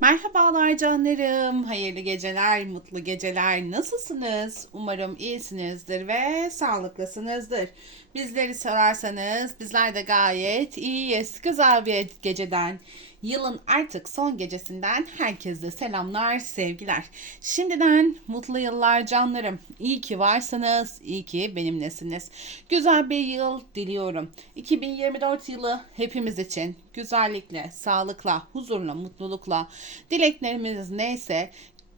Merhabalar canlarım. Hayırlı geceler, mutlu geceler. Nasılsınız? Umarım iyisinizdir ve sağlıklısınızdır. Bizleri sorarsanız bizler de gayet iyiyiz. Güzel bir geceden, yılın artık son gecesinden herkese selamlar, sevgiler. Şimdiden mutlu yıllar canlarım. İyi ki varsınız, iyi ki benimlesiniz. Güzel bir yıl diliyorum. 2024 yılı hepimiz için güzellikle, sağlıkla, huzurla, mutlulukla, dileklerimiz neyse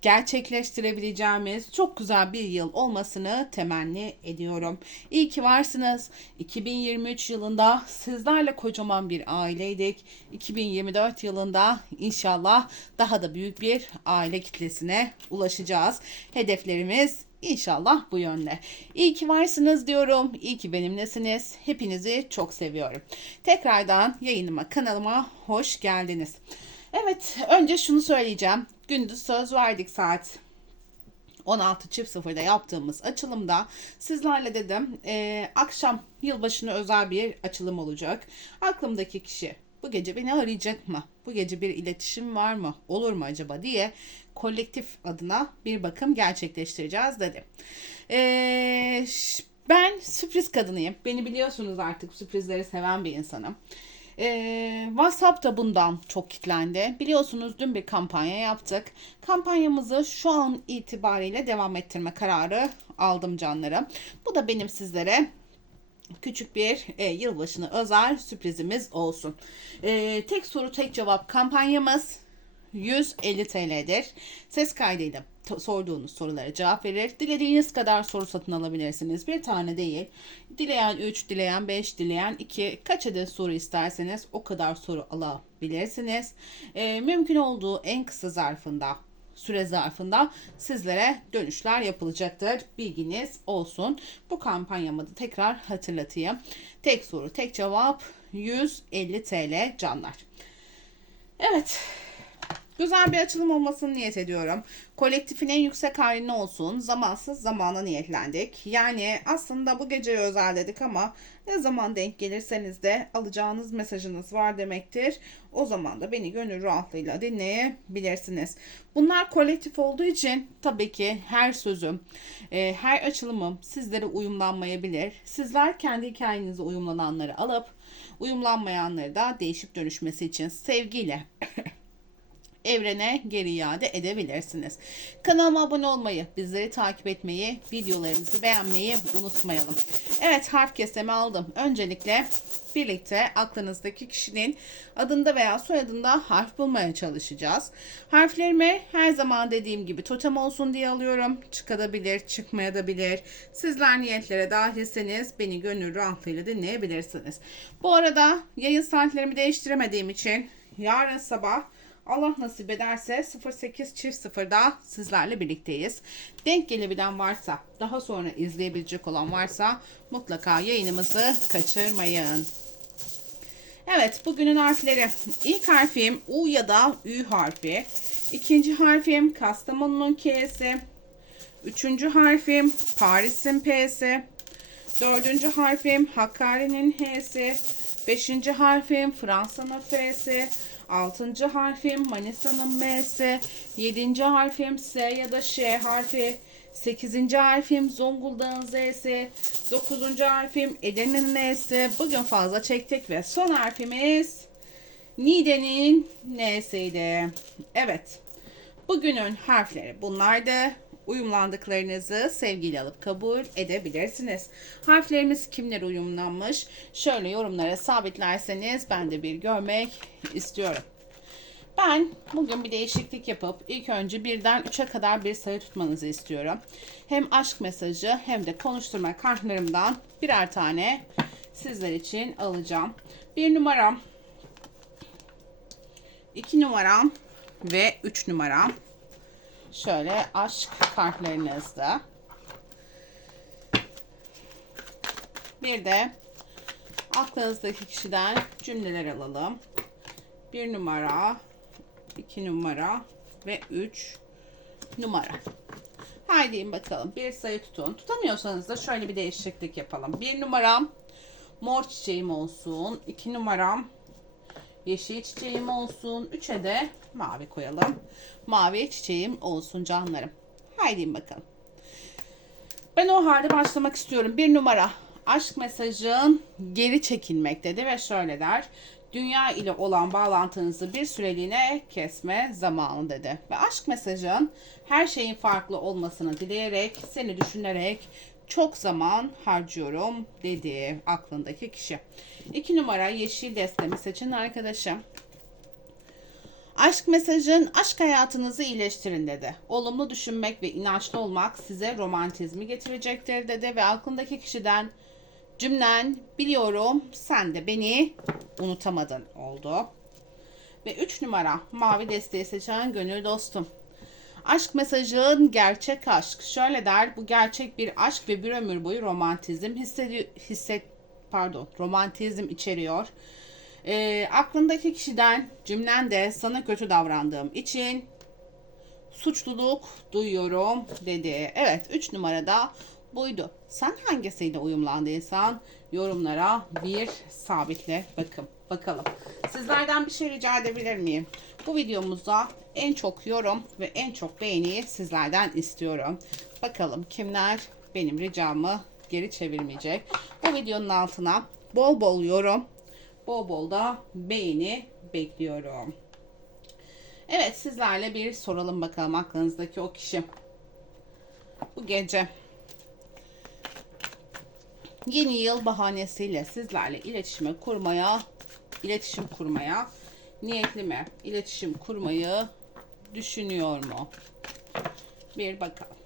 gerçekleştirebileceğimiz çok güzel bir yıl olmasını temenni ediyorum. İyi ki varsınız. 2023 yılında sizlerle kocaman bir aileydik. 2024 yılında inşallah daha da büyük bir aile kitlesine ulaşacağız. Hedeflerimiz İnşallah bu yönde. İyi ki varsınız diyorum. İyi ki benimlesiniz. Hepinizi çok seviyorum. Tekrardan yayınıma, kanalıma hoş geldiniz. Evet, önce şunu söyleyeceğim. Gündüz söz verdik saat 16.00'da yaptığımız açılımda sizlerle dedim e, akşam yılbaşına özel bir açılım olacak. Aklımdaki kişi bu gece beni arayacak mı? Bu gece bir iletişim var mı? Olur mu acaba diye kolektif adına bir bakım gerçekleştireceğiz dedi. E, ben sürpriz kadınıyım. Beni biliyorsunuz artık sürprizleri seven bir insanım. Ee, WhatsApp da bundan çok kitlendi. Biliyorsunuz dün bir kampanya yaptık. Kampanyamızı şu an itibariyle devam ettirme kararı aldım canlarım. Bu da benim sizlere küçük bir e, yılbaşına özel sürprizimiz olsun. E, tek soru tek cevap kampanyamız 150 TL'dir. Ses kaydıyla sorduğunuz sorulara cevap verir. Dilediğiniz kadar soru satın alabilirsiniz. Bir tane değil. Dileyen 3, dileyen 5, dileyen 2 kaç adet soru isterseniz o kadar soru alabilirsiniz. E, mümkün olduğu en kısa zarfında süre zarfında sizlere dönüşler yapılacaktır. Bilginiz olsun. Bu kampanyamı da tekrar hatırlatayım. Tek soru, tek cevap 150 TL canlar. Evet. Güzel bir açılım olmasını niyet ediyorum. Kolektifin en yüksek halini olsun. Zamansız zamana niyetlendik. Yani aslında bu geceye özel dedik ama ne zaman denk gelirseniz de alacağınız mesajınız var demektir. O zaman da beni gönül rahatlığıyla dinleyebilirsiniz. Bunlar kolektif olduğu için tabii ki her sözüm, e, her açılımım sizlere uyumlanmayabilir. Sizler kendi hikayenize uyumlananları alıp uyumlanmayanları da değişip dönüşmesi için sevgiyle evrene geri iade edebilirsiniz. Kanalıma abone olmayı, bizleri takip etmeyi, videolarımızı beğenmeyi unutmayalım. Evet harf kesemi aldım. Öncelikle birlikte aklınızdaki kişinin adında veya soyadında harf bulmaya çalışacağız. Harflerimi her zaman dediğim gibi totem olsun diye alıyorum. Çıkabilir, çıkmayabilir. Sizler niyetlere dahilseniz beni gönül rahatlığıyla dinleyebilirsiniz. Bu arada yayın saatlerimi değiştiremediğim için yarın sabah Allah nasip ederse 08 çift sıfırda sizlerle birlikteyiz. Denk gelebilen varsa, daha sonra izleyebilecek olan varsa mutlaka yayınımızı kaçırmayın. Evet, bugünün harfleri. İlk harfim U ya da Ü harfi. İkinci harfim Kastamonu'nun K'si. Üçüncü harfim Paris'in P'si. Dördüncü harfim Hakkari'nin H'si. Beşinci harfim Fransa'nın F'si. Altıncı harfim Manisa'nın M'si. Yedinci harfim S ya da Ş harfi. Sekizinci harfim Zonguldak'ın Z'si. Dokuzuncu harfim Edirne'nin N'si. Bugün fazla çektik ve son harfimiz Nide'nin N'siydi. Evet. Bugünün harfleri bunlardı uyumlandıklarınızı sevgiyle alıp kabul edebilirsiniz. Harflerimiz kimler uyumlanmış? Şöyle yorumlara sabitlerseniz ben de bir görmek istiyorum. Ben bugün bir değişiklik yapıp ilk önce birden 3'e kadar bir sayı tutmanızı istiyorum. Hem aşk mesajı hem de konuşturma kartlarımdan birer tane sizler için alacağım. Bir numaram, iki numaram ve üç numaram. Şöyle aşk kartlarınızda. Bir de aklınızdaki kişiden cümleler alalım. Bir numara, iki numara ve üç numara. Haydi bakalım bir sayı tutun. Tutamıyorsanız da şöyle bir değişiklik yapalım. Bir numaram mor çiçeğim olsun. İki numaram yeşil çiçeğim olsun. 3'e de mavi koyalım. Mavi çiçeğim olsun canlarım. Haydi bakalım. Ben o halde başlamak istiyorum. Bir numara. Aşk mesajın geri çekilmektedir ve şöyle der. Dünya ile olan bağlantınızı bir süreliğine kesme zamanı dedi. Ve aşk mesajın her şeyin farklı olmasını dileyerek, seni düşünerek çok zaman harcıyorum dedi aklındaki kişi. İki numara yeşil destemi seçin arkadaşım. Aşk mesajın aşk hayatınızı iyileştirin dedi. Olumlu düşünmek ve inançlı olmak size romantizmi getirecektir dedi ve aklındaki kişiden cümlen biliyorum sen de beni unutamadın oldu. Ve 3 numara mavi desteği seçen gönül dostum. Aşk mesajın gerçek aşk. Şöyle der bu gerçek bir aşk ve bir ömür boyu romantizm hissediyor, hisset pardon romantizm içeriyor. Ee, aklındaki kişiden cümlen de sana kötü davrandığım için suçluluk duyuyorum dedi. Evet 3 numarada buydu. Sen hangisiyle uyumlandıysan yorumlara bir sabitle bakın. Bakalım. Sizlerden bir şey rica edebilir miyim? Bu videomuzda en çok yorum ve en çok beğeniyi sizlerden istiyorum. Bakalım kimler benim ricamı geri çevirmeyecek. Bu videonun altına bol bol yorum, bol bol da beğeni bekliyorum. Evet sizlerle bir soralım bakalım aklınızdaki o kişi. Bu gece yeni yıl bahanesiyle sizlerle iletişime kurmaya, iletişim kurmaya niyetli mi? İletişim kurmayı düşünüyor mu? Bir bakalım.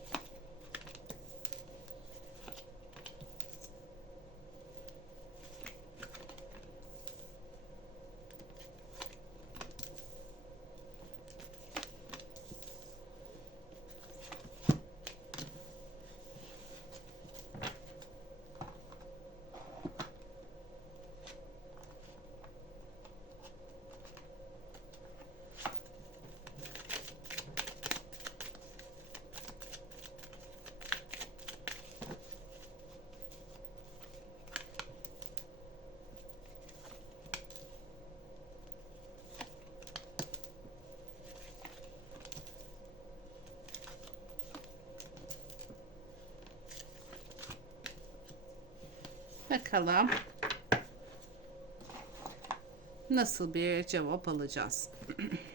Bakalım. Nasıl bir cevap alacağız?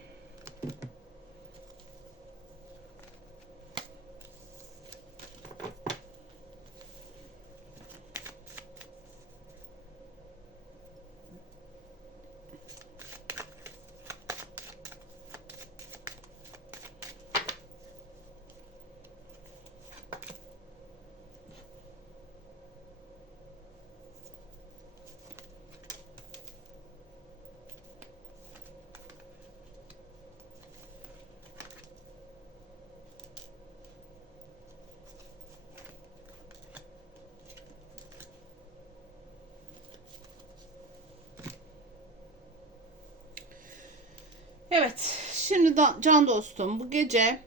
Evet, şimdi da, can dostum bu gece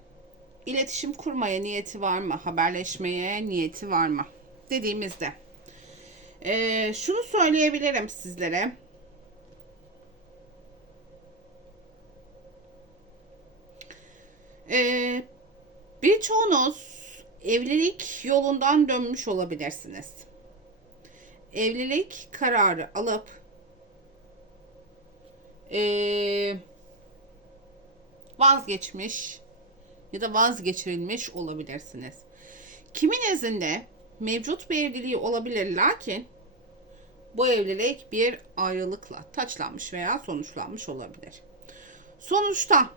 iletişim kurmaya niyeti var mı? Haberleşmeye niyeti var mı? Dediğimizde ee, şunu söyleyebilirim sizlere. Ee, birçoğunuz evlilik yolundan dönmüş olabilirsiniz. Evlilik kararı alıp ee, vazgeçmiş ya da vazgeçirilmiş olabilirsiniz. Kimin nezdinde mevcut bir evliliği olabilir lakin bu evlilik bir ayrılıkla taçlanmış veya sonuçlanmış olabilir. Sonuçta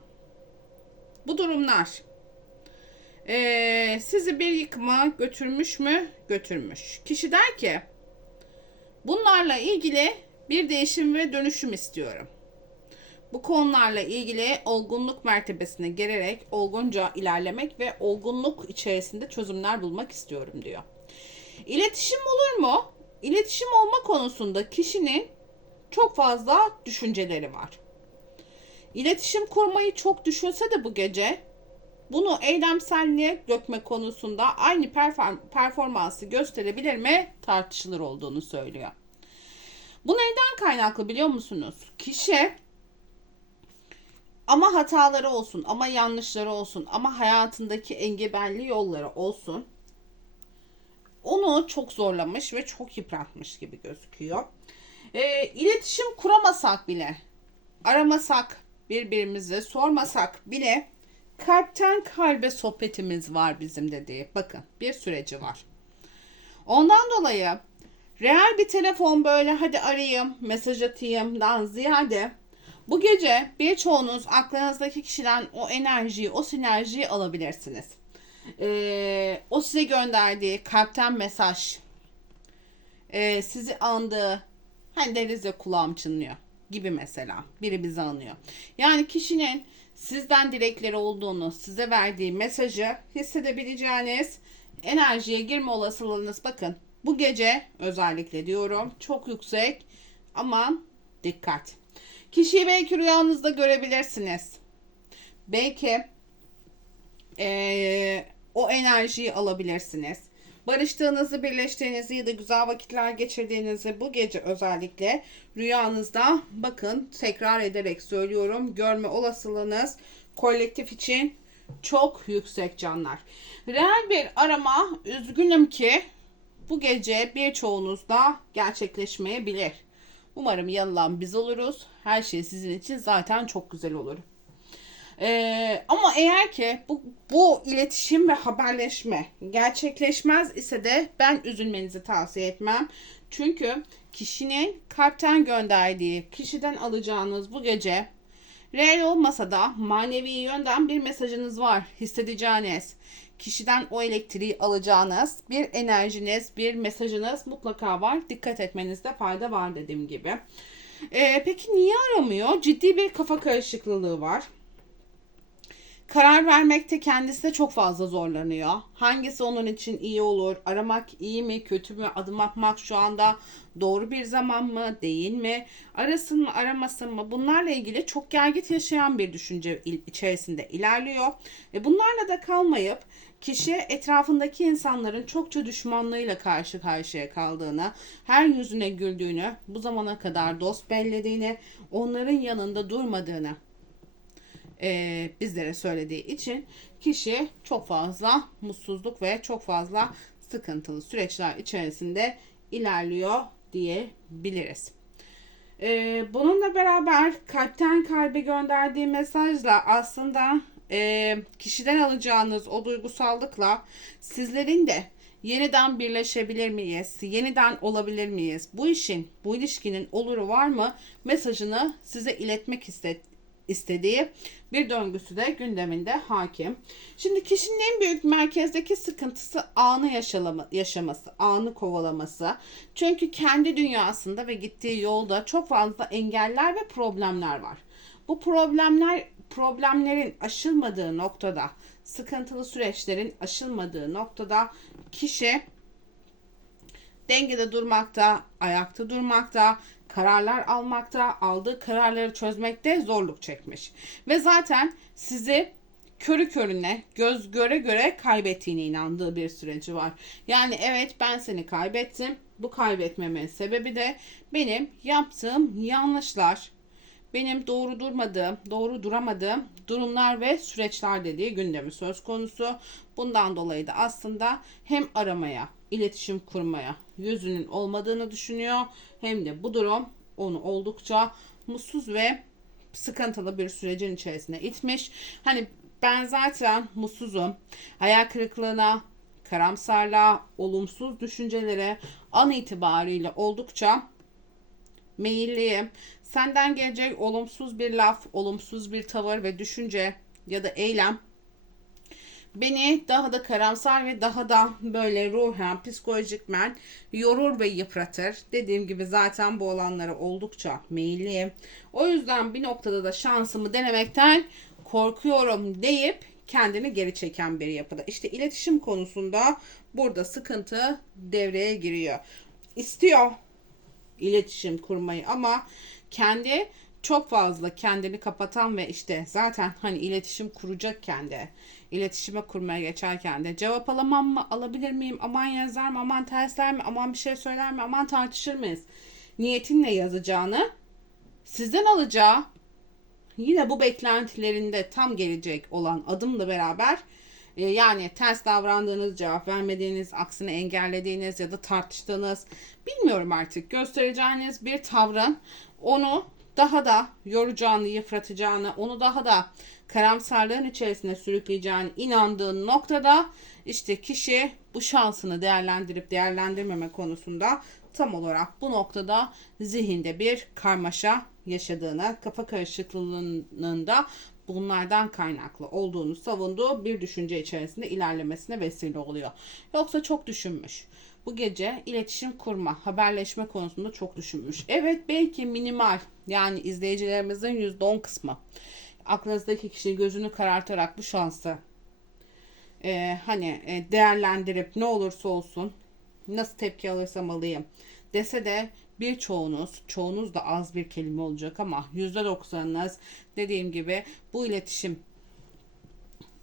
bu durumlar ee, sizi bir yıkıma götürmüş mü? Götürmüş. Kişi der ki bunlarla ilgili bir değişim ve dönüşüm istiyorum. Bu konularla ilgili olgunluk mertebesine gelerek olgunca ilerlemek ve olgunluk içerisinde çözümler bulmak istiyorum diyor. İletişim olur mu? İletişim olma konusunda kişinin çok fazla düşünceleri var. İletişim kurmayı çok düşünse de bu gece bunu eylemselliğe dökme konusunda aynı performansı gösterebilir mi tartışılır olduğunu söylüyor. Bu neyden kaynaklı biliyor musunuz? Kişi Ama hataları olsun, ama yanlışları olsun, ama hayatındaki engebelli yolları olsun. Onu çok zorlamış ve çok yıpratmış gibi gözüküyor. E, iletişim kuramasak bile, aramasak, birbirimize sormasak bile kalpten kalbe sohbetimiz var bizim dediği. Bakın bir süreci var. Ondan dolayı real bir telefon böyle hadi arayayım, mesaj atayımdan ziyade bu gece birçoğunuz aklınızdaki kişiden o enerjiyi, o sinerjiyi alabilirsiniz. Ee, o size gönderdiği kalpten mesaj, e, sizi andığı, hani deriz ya kulağım çınlıyor gibi mesela. Biri bizi anıyor. Yani kişinin sizden dilekleri olduğunu, size verdiği mesajı hissedebileceğiniz enerjiye girme olasılığınız bakın. Bu gece özellikle diyorum çok yüksek. Aman dikkat. Kişiyi belki rüyanızda görebilirsiniz. Belki eee, o enerjiyi alabilirsiniz. Barıştığınızı, birleştiğinizi ya da güzel vakitler geçirdiğinizi bu gece özellikle rüyanızda bakın tekrar ederek söylüyorum görme olasılığınız kolektif için çok yüksek canlar. Real bir arama üzgünüm ki bu gece birçoğunuzda gerçekleşmeyebilir. Umarım yanılan biz oluruz. Her şey sizin için zaten çok güzel olur. Ee, ama eğer ki bu, bu iletişim ve haberleşme gerçekleşmez ise de ben üzülmenizi tavsiye etmem. Çünkü kişinin kalpten gönderdiği, kişiden alacağınız bu gece reel olmasa da manevi yönden bir mesajınız var. Hissedeceğiniz, kişiden o elektriği alacağınız bir enerjiniz, bir mesajınız mutlaka var. Dikkat etmenizde fayda var dediğim gibi. Ee, peki niye aramıyor? Ciddi bir kafa karışıklığı var. Karar vermekte kendisi de çok fazla zorlanıyor. Hangisi onun için iyi olur? Aramak iyi mi, kötü mü? Adım atmak şu anda doğru bir zaman mı, değil mi? Arasın mı, aramasın mı? Bunlarla ilgili çok gergit yaşayan bir düşünce içerisinde ilerliyor. Ve bunlarla da kalmayıp kişi etrafındaki insanların çokça düşmanlığıyla karşı karşıya kaldığını, her yüzüne güldüğünü, bu zamana kadar dost bellediğini, onların yanında durmadığını e, bizlere söylediği için kişi çok fazla mutsuzluk ve çok fazla sıkıntılı süreçler içerisinde ilerliyor diyebiliriz. E, bununla beraber kalpten kalbe gönderdiği mesajla aslında e, kişiden alacağınız o duygusallıkla sizlerin de yeniden birleşebilir miyiz? Yeniden olabilir miyiz? Bu işin, bu ilişkinin oluru var mı? Mesajını size iletmek istet istediği bir döngüsü de gündeminde hakim. Şimdi kişinin en büyük merkezdeki sıkıntısı anı yaşalama, yaşaması, anı kovalaması. Çünkü kendi dünyasında ve gittiği yolda çok fazla engeller ve problemler var. Bu problemler problemlerin aşılmadığı noktada, sıkıntılı süreçlerin aşılmadığı noktada kişi dengede durmakta, ayakta durmakta, kararlar almakta, aldığı kararları çözmekte zorluk çekmiş. Ve zaten sizi körü körüne, göz göre göre kaybettiğine inandığı bir süreci var. Yani evet ben seni kaybettim. Bu kaybetmemin sebebi de benim yaptığım yanlışlar, benim doğru durmadığım, doğru duramadığım durumlar ve süreçler dediği gündemi söz konusu. Bundan dolayı da aslında hem aramaya, iletişim kurmaya yüzünün olmadığını düşünüyor. Hem de bu durum onu oldukça mutsuz ve sıkıntılı bir sürecin içerisine itmiş. Hani ben zaten mutsuzum. Hayal kırıklığına, karamsarlığa, olumsuz düşüncelere an itibariyle oldukça meyilliyim. Senden gelecek olumsuz bir laf, olumsuz bir tavır ve düşünce ya da eylem beni daha da karamsar ve daha da böyle ruhen, psikolojikmen yorur ve yıpratır. Dediğim gibi zaten bu olanlara oldukça meyilliyim. O yüzden bir noktada da şansımı denemekten korkuyorum deyip kendini geri çeken bir yapıda. İşte iletişim konusunda burada sıkıntı devreye giriyor. İstiyor iletişim kurmayı ama kendi çok fazla kendini kapatan ve işte zaten hani iletişim kuracakken de iletişime kurmaya geçerken de cevap alamam mı alabilir miyim aman yazar mı aman tersler mi aman bir şey söyler mi aman tartışır mıyız niyetinle yazacağını sizden alacağı yine bu beklentilerinde tam gelecek olan adımla beraber e, yani ters davrandığınız, cevap vermediğiniz, aksine engellediğiniz ya da tartıştığınız bilmiyorum artık göstereceğiniz bir tavrın onu daha da yoracağını, yıpratacağını, onu daha da karamsarlığın içerisine sürükleyeceğini inandığın noktada işte kişi bu şansını değerlendirip değerlendirmeme konusunda tam olarak bu noktada zihinde bir karmaşa yaşadığını, kafa karışıklığının da bunlardan kaynaklı olduğunu savunduğu bir düşünce içerisinde ilerlemesine vesile oluyor. Yoksa çok düşünmüş. Bu gece iletişim kurma, haberleşme konusunda çok düşünmüş. Evet belki minimal yani izleyicilerimizin %10 kısmı. Aklınızdaki kişi gözünü karartarak bu şansı e, hani e, değerlendirip ne olursa olsun nasıl tepki alırsam alayım dese de birçoğunuz, çoğunuz da az bir kelime olacak ama %90'ınız dediğim gibi bu iletişim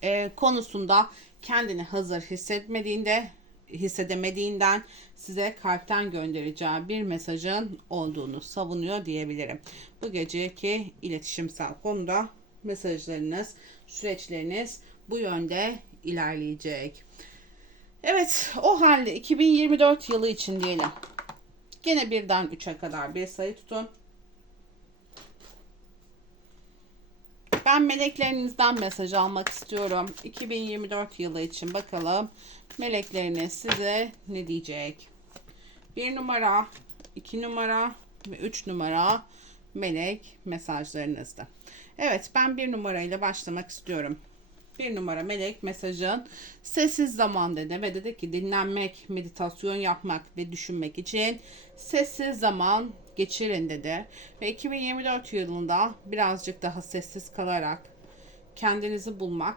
e, konusunda kendini hazır hissetmediğinde hissedemediğinden size kalpten göndereceği bir mesajın olduğunu savunuyor diyebilirim. Bu geceki iletişimsel konuda mesajlarınız, süreçleriniz bu yönde ilerleyecek. Evet, o halde 2024 yılı için diyelim. Gene birden 3'e kadar bir sayı tutun. Ben meleklerinizden mesaj almak istiyorum. 2024 yılı için bakalım melekleriniz size ne diyecek? Bir numara, iki numara ve üç numara melek mesajlarınızda. Evet ben bir numarayla başlamak istiyorum. Bir numara melek mesajın sessiz zaman dedi ve dedi ki dinlenmek, meditasyon yapmak ve düşünmek için sessiz zaman geçirin dedi. Ve 2024 yılında birazcık daha sessiz kalarak kendinizi bulmak,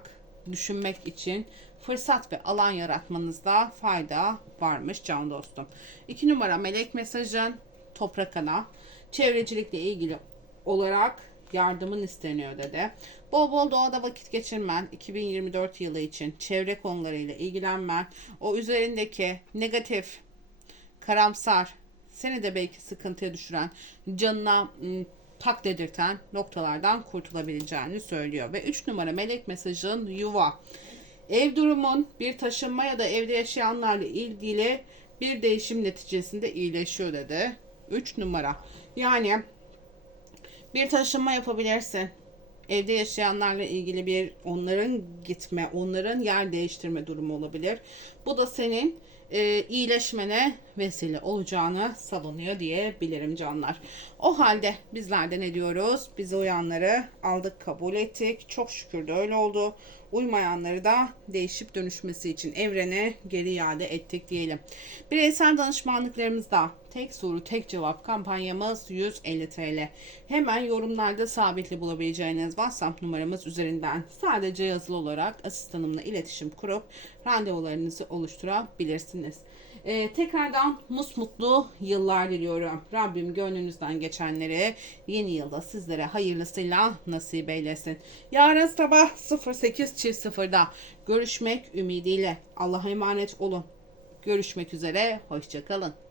düşünmek için fırsat ve alan yaratmanızda fayda varmış can dostum. İki numara melek mesajın toprak ana çevrecilikle ilgili olarak yardımın isteniyor dedi. Bol bol doğada vakit geçirmen, 2024 yılı için çevre konularıyla ilgilenmen, o üzerindeki negatif, karamsar, seni de belki sıkıntıya düşüren, canına tak dedirten noktalardan kurtulabileceğini söylüyor. Ve 3 numara melek mesajın yuva. Ev durumun bir taşınma ya da evde yaşayanlarla ilgili bir değişim neticesinde iyileşiyor dedi. 3 numara. Yani bir taşınma yapabilirsin. Evde yaşayanlarla ilgili bir onların gitme, onların yer değiştirme durumu olabilir. Bu da senin e, iyileşmene vesile olacağını savunuyor diyebilirim canlar. O halde bizler de ne diyoruz? Bize uyanları aldık, kabul ettik. Çok şükür de öyle oldu. Uymayanları da değişip dönüşmesi için evrene geri iade ettik diyelim. Bireysel danışmanlıklarımızda tek soru tek cevap kampanyamız 150 TL. Hemen yorumlarda sabitli bulabileceğiniz WhatsApp numaramız üzerinden sadece yazılı olarak asistanımla iletişim kurup randevularınızı oluşturabilirsiniz. Ee, tekrardan musmutlu yıllar diliyorum. Rabbim gönlünüzden geçenleri yeni yılda sizlere hayırlısıyla nasip eylesin. Yarın sabah 08.00'da görüşmek ümidiyle. Allah'a emanet olun. Görüşmek üzere. Hoşçakalın.